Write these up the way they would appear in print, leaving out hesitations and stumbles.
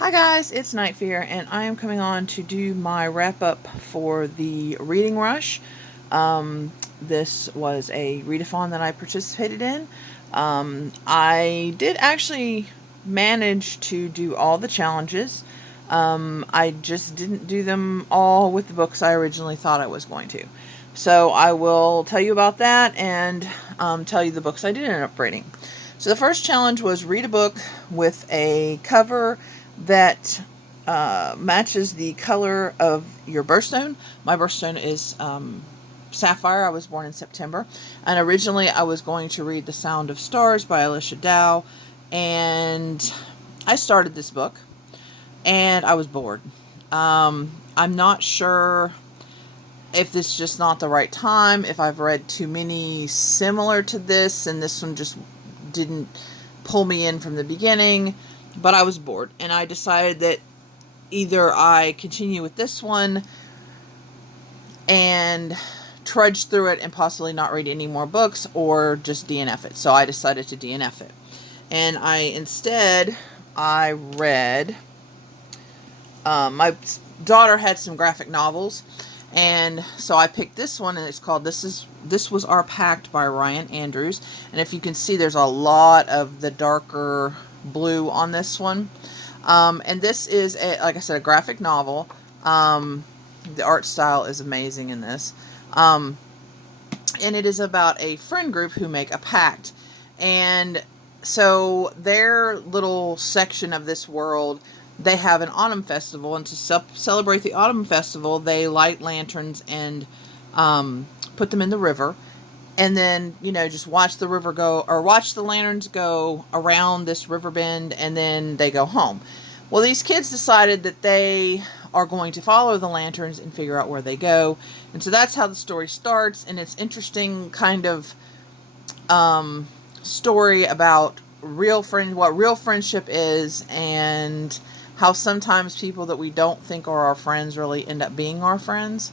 Hi guys, it's Night Fear, and I am coming on to do my wrap up for the reading rush. This was a readathon that I participated in. I did actually manage to do all the challenges. I just didn't do them all with the books I originally thought I was going to. So I will tell you about that and tell you the books I did end up reading. So the first challenge was read a book with a cover that matches the color of your birthstone. My birthstone is Sapphire. I was born in September. And originally I was going to read The Sound of Stars by Alicia Dow. And I started this book and I was bored. I'm not sure if this is just not the right time, if I've read too many similar to this and this one just didn't pull me in from the beginning, but I was bored and I decided that either I continue with this one and trudge through it and possibly not read any more books or just DNF it. So I decided to DNF it. And I read, my daughter had some graphic novels, and so I picked this one, and it's called This Was Our Pact by Ryan Andrews. And if you can see, there's a lot of the darker blue on this one. And this is, like I said, a graphic novel. The art style is amazing in this. And it is about a friend group who make a pact. And so their little section of this world, they have an autumn festival, and to celebrate the autumn festival, they light lanterns and put them in the river, and then just watch the river go, or watch the lanterns go around this river bend, and then they go home. Well, these kids decided that they are going to follow the lanterns and figure out where they go, and so that's how the story starts. And it's interesting kind of story about what real friendship is, and how sometimes people that we don't think are our friends really end up being our friends.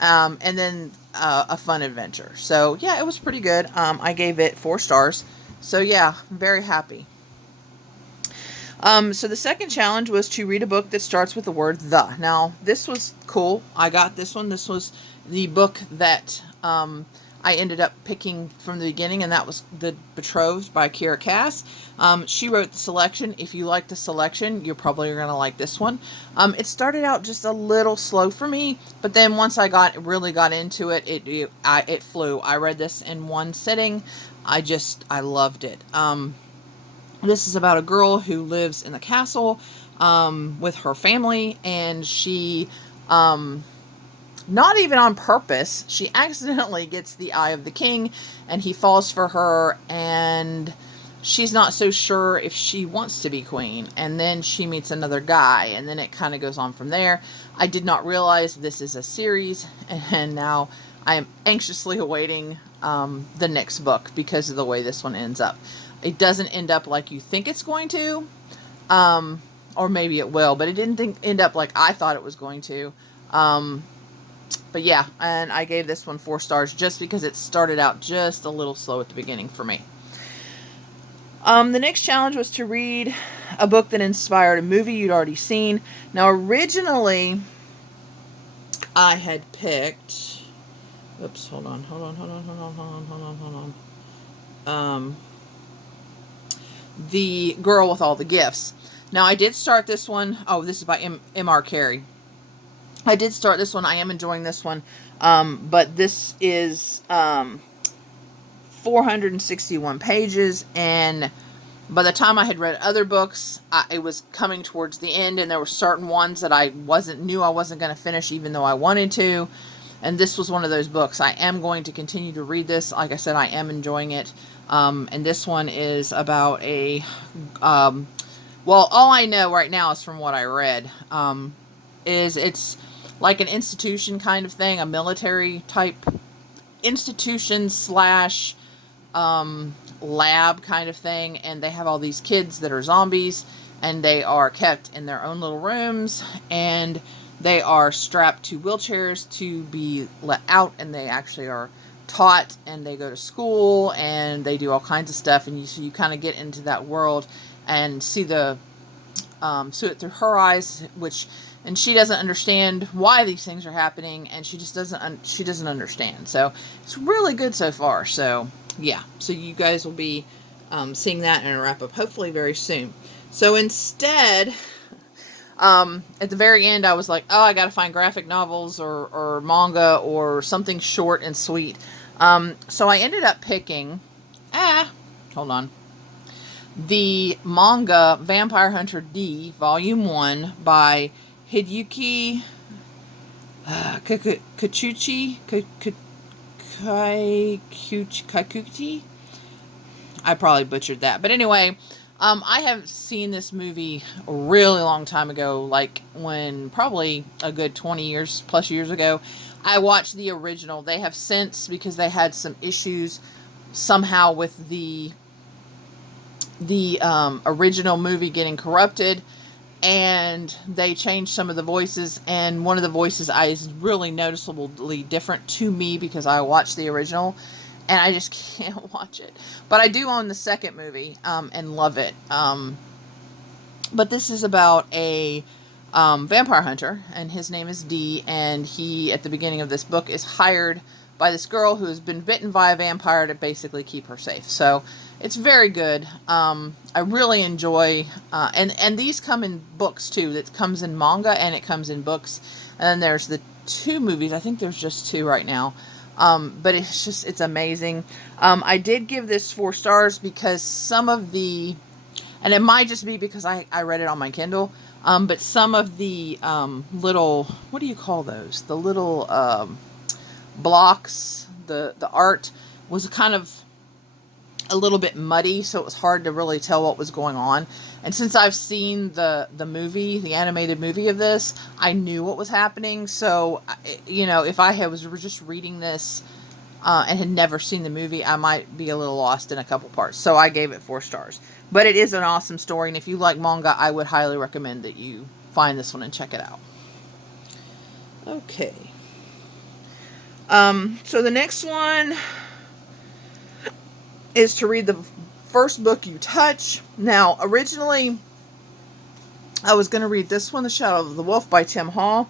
And then a fun adventure. So yeah, it was pretty good. I gave it 4 stars. So yeah, I'm very happy. So the second challenge was to read a book that starts with the word the. Now, this was cool. I got this one. This was the book that I ended up picking from the beginning, and that was The Betrothed by Kiera Cass. She wrote the selection. If you like the selection, you're probably going to like this one. It started out just a little slow for me, but then once I really got into it, it flew. I read this in one sitting. I loved it. This is about a girl who lives in the castle with her family, and she, not even on purpose, she accidentally gets the eye of the king, and he falls for her, and she's not so sure if she wants to be queen. And then she meets another guy, and then it kind of goes on from there. I did not realize this is a series, and now I am anxiously awaiting the next book because of the way this one ends up. It doesn't end up like you think it's going to, or maybe it will, but it didn't end up like I thought it was going to. But yeah, and I gave this one 4 stars just because it started out just a little slow at the beginning for me. The next challenge was to read a book that inspired a movie you'd already seen. Now, originally, I had picked... Oops, hold on. The Girl with All the Gifts. Now, I did start this one. Oh, this is by M.R. Carey. I did start this one. I am enjoying this one. But this is 461 pages. And by the time I had read other books, it was coming towards the end. And there were certain ones that I knew I wasn't going to finish, even though I wanted to. And this was one of those books. I am going to continue to read this. Like I said, I am enjoying it. And this one is about a... well, all I know right now is from what I read. It's like an institution kind of thing. A military type institution slash lab kind of thing. And they have all these kids that are zombies. And they are kept in their own little rooms. And they are strapped to wheelchairs to be let out, and they actually are taught, and they go to school, and they do all kinds of stuff, and so you kind of get into that world and see the see it through her eyes, and she doesn't understand why these things are happening, and she just doesn't understand. So it's really good so far. So yeah, so you guys will be seeing that in a wrap up hopefully very soon. So instead, at the very end, I was like, oh, I got to find graphic novels or manga or something short and sweet. So I ended up picking, hold on, the manga Vampire Hunter D, Volume 1 by Hideyuki Kikuchi. I probably butchered that. But anyway, I have seen this movie a really long time ago, like when probably a good 20 years plus years ago. I watched the original. They have since, because they had some issues somehow with the original movie getting corrupted, and they changed some of the voices, and one of the voices is really noticeably different to me because I watched the original and I just can't watch it. But I do own the second movie and love it. But this is about a vampire hunter, and his name is D, and he, at the beginning of this book, is hired by this girl who has been bitten by a vampire to basically keep her safe. So it's very good. I really enjoy, and these come in books too. That comes in manga and it comes in books. And then there's the 2 movies. I think there's just 2 right now. But it's amazing. I did give this 4 stars because some of the, and it might just be because I read it on my Kindle, but some of the little, what do you call those? The little blocks, the art was kind of a little bit muddy, so it was hard to really tell what was going on. And since I've seen the movie, the animated movie of this, I knew what was happening. So, if I was just reading this and had never seen the movie, I might be a little lost in a couple parts. So I gave it 4 stars. But it is an awesome story, and if you like manga, I would highly recommend that you find this one and check it out. Okay. So the next one is to read the first book you touch. Now, originally, I was going to read this one, The Shadow of the Wolf by Tim Hall.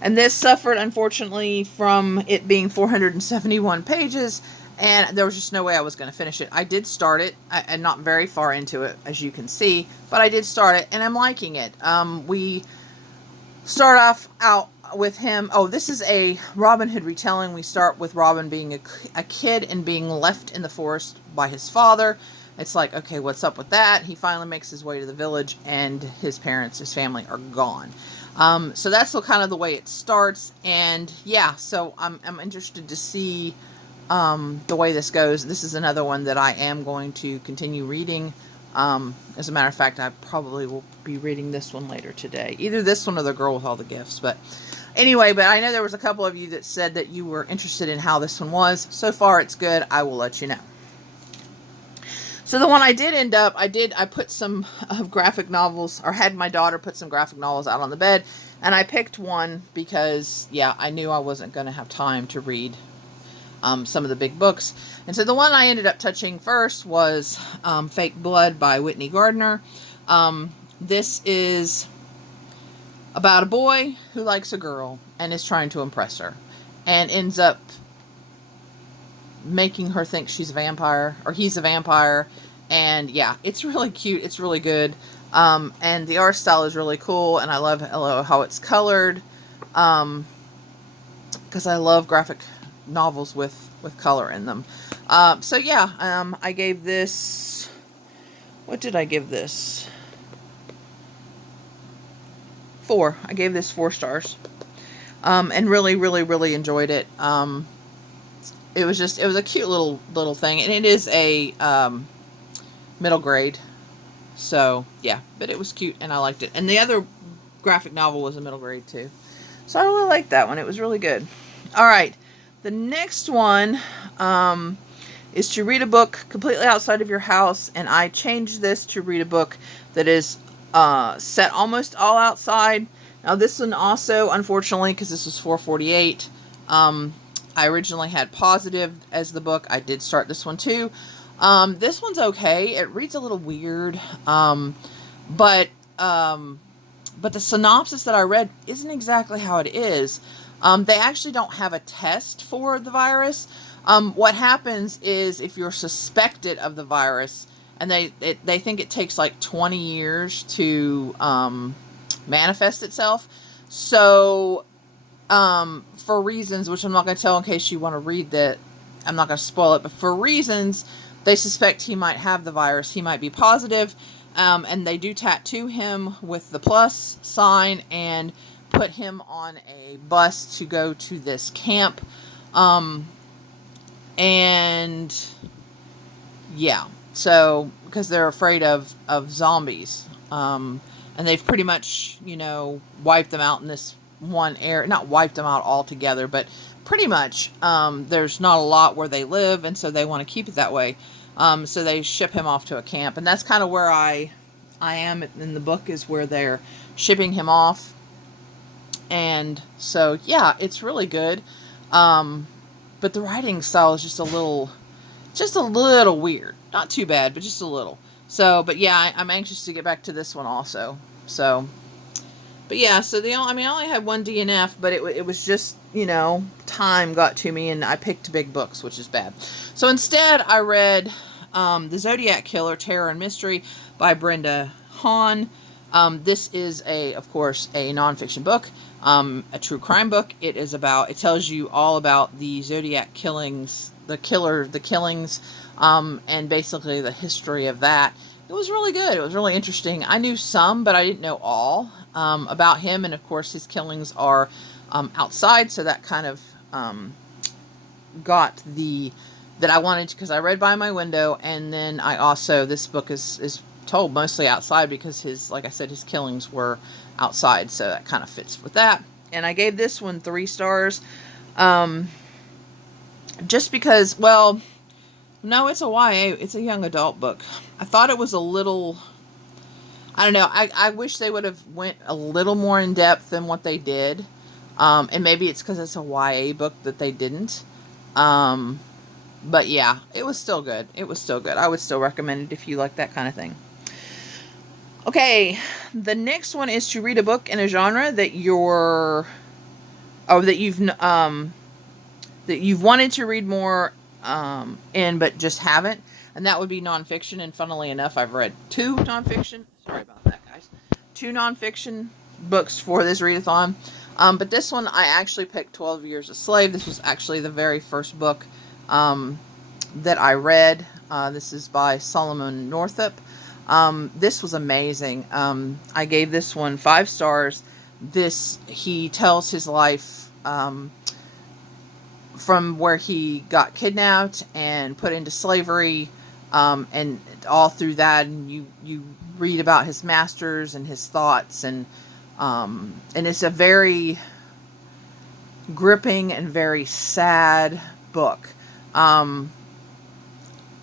And this suffered, unfortunately, from it being 471 pages. And there was just no way I was going to finish it. I did start it, and not very far into it, as you can see. But I did start it, and I'm liking it. We start off out with him. Oh, this is a Robin Hood retelling. We start with Robin being a kid and being left in the forest by his father. It's like, okay, what's up with that? He finally makes his way to the village, and his parents, his family, are gone. So that's kind of the way it starts. And yeah, so I'm interested to see the way this goes. This is another one that I am going to continue reading. As a matter of fact, I probably will be reading this one later today. Either this one or The Girl with All the Gifts. But anyway, but I know there was a couple of you that said that you were interested in how this one was. So far, it's good. I will let you know. So the one I did end up, I put some graphic novels, or had my daughter put some graphic novels out on the bed. And I picked one because, yeah, I knew I wasn't going to have time to read some of the big books. And so the one I ended up touching first was Fake Blood by Whitney Gardner. This is about a boy who likes a girl and is trying to impress her, and ends up making her think she's a vampire, or he's a vampire. And yeah, it's really cute. It's really good. And the art style is really cool, and I love how it's colored. Because I love graphic novels with color in them. So yeah, I gave this, what did I give this? 4. I gave this 4 stars. And really, really, really enjoyed it. It was a cute little thing, and it is a middle grade. So yeah, but it was cute and I liked it. And the other graphic novel was a middle grade too. So I really liked that one. It was really good. All right. The next one is to read a book completely outside of your house, and I changed this to read a book that is set almost all outside. Now this one also, unfortunately, because this was 448, I originally had Positive as the book. I did start this one too. This one's okay. It reads a little weird, but but the synopsis that I read isn't exactly how it is. They actually don't have a test for the virus. What happens is if you're suspected of the virus, and they think it takes like 20 years to manifest itself. So for reasons which I'm not going to tell in case you want to read that, I'm not going to spoil it, but for reasons they suspect he might have the virus, he might be positive, and they do tattoo him with the plus sign and put him on a bus to go to this camp. And yeah, so because they're afraid of zombies, and they've pretty much, you know, wiped them out in this one area. Not wiped them out altogether, but pretty much there's not a lot where they live, and so they want to keep it that way. So they ship him off to a camp, and that's kind of where I am in the book, is where they're shipping him off. And so yeah, it's really good. But the writing style is just a little weird. Not too bad, but just a little. So, but yeah, I'm anxious to get back to this one also. So, but yeah, so I only had one DNF, but it was just, you know, time got to me and I picked big books, which is bad. So instead, I read The Zodiac Killer, Terror and Mystery by Brenda Hahn. This is of course, a nonfiction book, a true crime book. It tells you all about the Zodiac killings, the killings, and basically the history of that. It was really good. It was really interesting. I knew some, but I didn't know all about him. And of course, his killings are outside, so that kind of got that I wanted to, because I read by my window, and then I also, this book is told mostly outside because like I said, his killings were outside, so that kind of fits with that. And I gave this one 3 stars, just because, well, no, it's a YA, it's a young adult book. I thought it was a little, I don't know, I wish they would have went a little more in depth than what they did, and maybe it's because it's a YA book that they didn't, but yeah, it was still good. It was still good. I would still recommend it if you like that kind of thing. Okay, the next one is to read a book in a genre that that you've wanted to read more in, but just haven't, and that would be nonfiction. And funnily enough, I've read 2 nonfiction. Sorry about that, guys. 2 nonfiction books for this readathon. But this one, I actually picked 12 Years a Slave. This was actually the very first book that I read. This is by Solomon Northup. This was amazing. I gave this one 5 stars. He tells his life from where he got kidnapped and put into slavery, and all through that, and you read about his masters and his thoughts, and it's a very gripping and very sad book.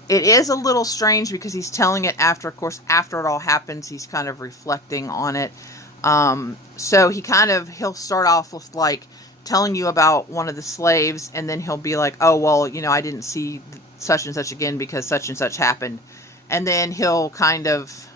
It is a little strange because he's telling it after, of course, after it all happens, he's kind of reflecting on it. So he'll start off with like telling you about one of the slaves, and then he'll be like, oh, well, you know, I didn't see such and such again because such and such happened. And then he'll kind of,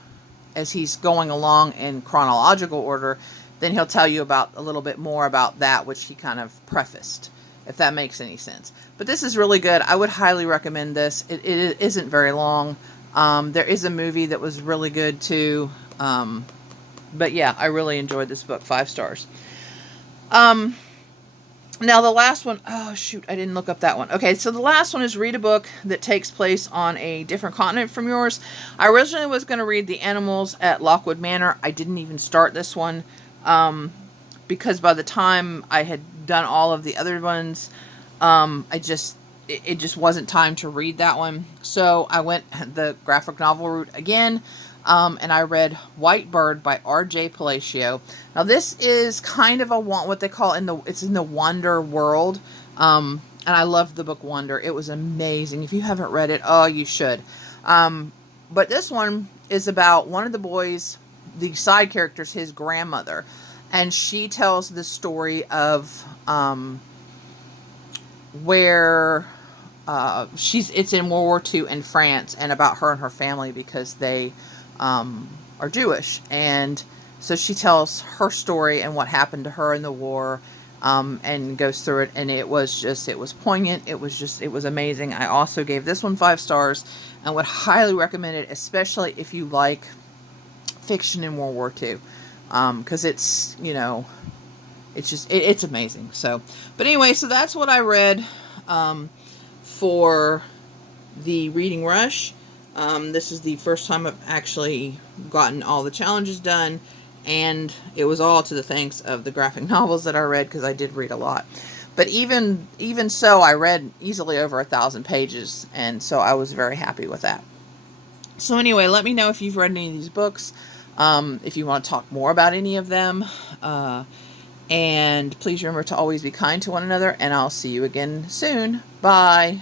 as he's going along in chronological order, then he'll tell you about a little bit more about that, which he kind of prefaced, if that makes any sense. But this is really good. I would highly recommend this. It isn't very long. There is a movie that was really good too. But yeah, I really enjoyed this book. 5 stars. Now the last one, oh shoot, I didn't look up that one. Okay, so the last one is read a book that takes place on a different continent from yours. I originally was going to read The Animals at Lockwood Manor. I didn't even start this one, because by the time I had done all of the other ones, it just wasn't time to read that one. So I went the graphic novel route again. And I read White Bird by R.J. Palacio. Now this is kind of what they call it's in the Wonder world. And I loved the book Wonder. It was amazing. If you haven't read it, oh, you should. But this one is about one of the boys, the side characters, his grandmother. And she tells the story of where it's in World War II in France, and about her and her family, because they are Jewish, and so she tells her story and what happened to her in the war, and goes through it, and it was poignant. It was amazing. I also gave this one 5 stars and would highly recommend it, especially if you like fiction in World War II, because it's, it's amazing. So, but anyway, so that's what I read for the reading rush. This is the first time I've actually gotten all the challenges done, and it was all to the thanks of the graphic novels that I read, because I did read a lot. But even so, I read easily over 1,000 pages, and so I was very happy with that. So anyway, let me know if you've read any of these books, if you want to talk more about any of them, and please remember to always be kind to one another, and I'll see you again soon. Bye.